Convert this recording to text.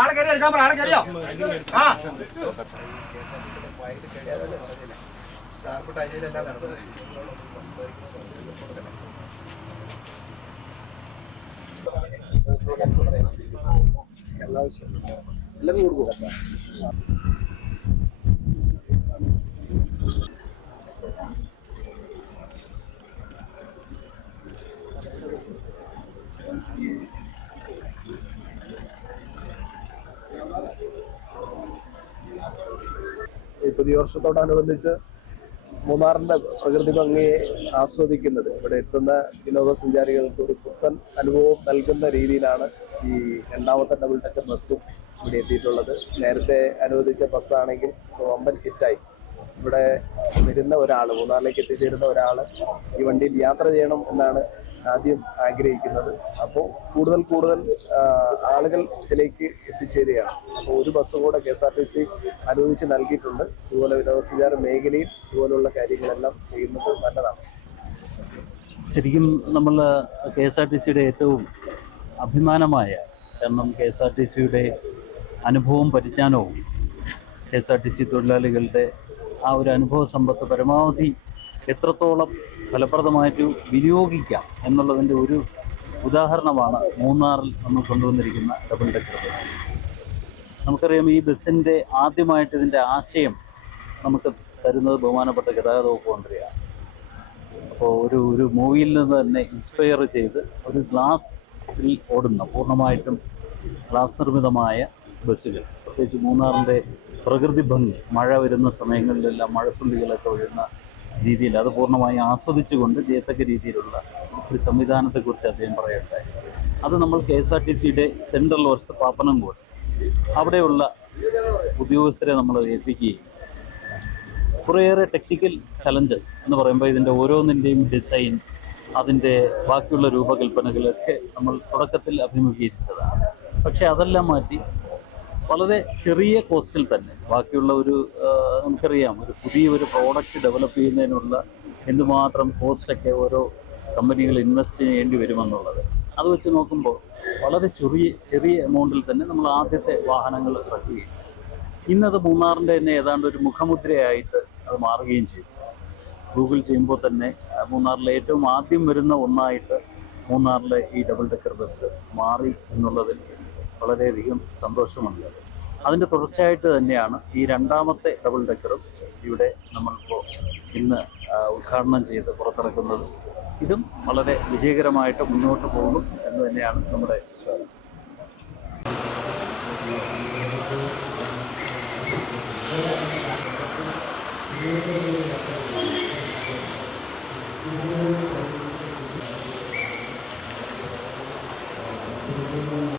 ആളെ കയറി എടുക്കാൻ പറ. ആളെ കയറിയോ? എല്ലാം കൊടുക്കും. ഈ പുതിയ വർഷത്തോടനുബന്ധിച്ച് മൂന്നാറിന്റെ പ്രകൃതി ഭംഗിയെ ആസ്വദിക്കുന്നത് ഇവിടെ എത്തുന്ന വിനോദസഞ്ചാരികൾക്ക് ഒരു പുത്തൻ അനുഭവം നൽകുന്ന രീതിയിലാണ് ഈ രണ്ടാമത്തെ ഡബിൾ ഡെക്കർ ബസ്സും ഇവിടെ എത്തിയിട്ടുള്ളത്. നേരത്തെ അനുവദിച്ച ബസ്സാണെങ്കിൽ വമ്പൻ ഹിറ്റായി. ഇവിടെ വരുന്ന ഒരാൾ, മൂന്നാറിലേക്ക് എത്തിച്ചേരുന്ന ഒരാൾ ഈ വണ്ടിയിൽ യാത്ര ചെയ്യണം എന്നാണ് ആദ്യം ആഗ്രഹിക്കുന്നത്. അപ്പോൾ കൂടുതൽ ആളുകൾ ഇതിലേക്ക് എത്തിച്ചേരുകയാണ്. അപ്പോൾ ഒരു ബസ് കൂടെ KSRTC അനുവദിച്ച് നൽകിയിട്ടുണ്ട്. ഇതുപോലെ വിനോദസഞ്ചാര മേഖലയിൽ ഇതുപോലുള്ള കാര്യങ്ങളെല്ലാം ചെയ്യുന്നത് നല്ലതാണ്. ശരിക്കും നമ്മൾ KSRTCയുടെ ഏറ്റവും അഭിമാനമായ, കാരണം KSRTCയുടെ അനുഭവവും പരിജ്ഞാനവും KSRTC തൊഴിലാളികളുടെ ആ ഒരു അനുഭവ സമ്പത്ത് പരമാവധി എത്രത്തോളം ഫലപ്രദമായിട്ട് വിനിയോഗിക്കാം എന്നുള്ളതിൻ്റെ ഒരു ഉദാഹരണമാണ് മൂന്നാറിൽ നമ്മൾ കൊണ്ടുവന്നിരിക്കുന്ന ഡബിൾ ഡെക്കർ ബസ്. നമുക്കറിയാം, ഈ ബസ്സിൻ്റെ ആദ്യമായിട്ട് ഇതിൻ്റെ ആശയം നമുക്ക് തരുന്നത് ബഹുമാനപ്പെട്ട ഗതാഗത വകുപ്പ് മന്ത്രിയാണ്. അപ്പോൾ ഒരു മൂവിയിൽ നിന്ന് തന്നെ ഇൻസ്പയർ ചെയ്ത് ഒരു ഗ്ലാസ്സിൽ ഓടുന്ന, പൂർണ്ണമായിട്ടും ഗ്ലാസ് നിർമ്മിതമായ ബസ്സുകൾ, പ്രത്യേകിച്ച് മൂന്നാറിൻ്റെ പ്രകൃതി ഭംഗി, മഴ വരുന്ന സമയങ്ങളിലെല്ലാം മഴത്തുള്ളികളൊക്കെ വീഴുന്ന രീതിയിൽ അത് പൂർണ്ണമായി ആസ്വദിച്ചുകൊണ്ട് ചെയ്യത്തക്ക രീതിയിലുള്ള ഒരു സംവിധാനത്തെക്കുറിച്ച് അദ്ദേഹം പറയണ്ടായി. അത് നമ്മൾ KSRTCയുടെ സെൻട്രൽ വർക്ക്സ് പാപ്പനംകോട് അവിടെയുള്ള ഉദ്യോഗസ്ഥരെ നമ്മൾ ഏൽപ്പിക്കുകയും കുറേയേറെ ടെക്നിക്കൽ ചലഞ്ചസ് എന്ന് പറയുമ്പോൾ ഇതിൻ്റെ ഓരോന്നിൻ്റെയും ഡിസൈൻ, അതിൻ്റെ ബാക്കിയുള്ള രൂപകൽപ്പനകളൊക്കെ നമ്മൾ തുടക്കത്തിൽ അഭിമുഖീകരിച്ചതാണ്. പക്ഷേ അതെല്ലാം മാറ്റി വളരെ ചെറിയ കോസ്റ്റിൽ തന്നെ ബാക്കിയുള്ള നമുക്കറിയാം, ഒരു പുതിയൊരു പ്രോഡക്റ്റ് ഡെവലപ്പ് ചെയ്യുന്നതിനുള്ള എന്തുമാത്രം കോസ്റ്റൊക്കെ ഓരോ കമ്പനികൾ ഇൻവെസ്റ്റ് ചെയ്യേണ്ടി വരുമെന്നുള്ളത് അത് വെച്ച് നോക്കുമ്പോൾ വളരെ ചെറിയ എമൗണ്ടിൽ തന്നെ നമ്മൾ ആദ്യത്തെ വാഹനങ്ങൾ ഇറക്കുകയും ഇന്നത് മൂന്നാറിൻ്റെ തന്നെ ഏതാണ്ട് ഒരു മുഖമുദ്രയായിട്ട് അത് മാറുകയും ചെയ്തു. ഗൂഗിൾ ചെയ്യുമ്പോൾ തന്നെ മൂന്നാറിലെ ഏറ്റവും ആദ്യം വരുന്ന ഒന്നായിട്ട് മൂന്നാറിലെ ഈ ഡബിൾ ഡെക്കർ ബസ് മാറി എന്നുള്ളതിൽ വളരെയധികം സന്തോഷമുണ്ട്. അതിൻ്റെ തുടർച്ചയായിട്ട് തന്നെയാണ് ഈ രണ്ടാമത്തെ ഡബിൾ ഡെക്കറും ഇവിടെ നമ്മളിപ്പോൾ ഇന്ന് ഉദ്ഘാടനം ചെയ്ത് പുറത്തിറക്കുന്നത്. ഇതും വളരെ വിജയകരമായിട്ട് മുന്നോട്ട് പോകും എന്ന് തന്നെയാണ് നമ്മുടെ വിശ്വാസം. Thank you.